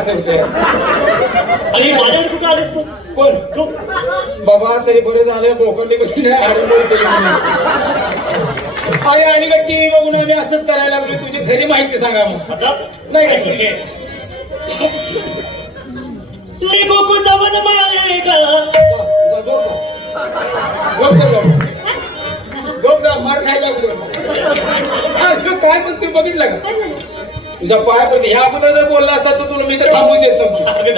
असं होतं. आणि माझ्याकडे कुठं आले तू? कोण तू बाबा तरी बरं झालं बोकंडी कशी नाही आणि आणि का टीव्ही बघून आम्ही असंच करायला लागलो. तुझी खरी माहिती सांगा मग. आता नाही काय तुम्ही गोकुळचा वन मारे का? मार खायला काय पण तू बघितलं का? तुझा पाय पण ह्या अगोदर जर बोलला असता तर तुला मी तर थांबून देतो. झालं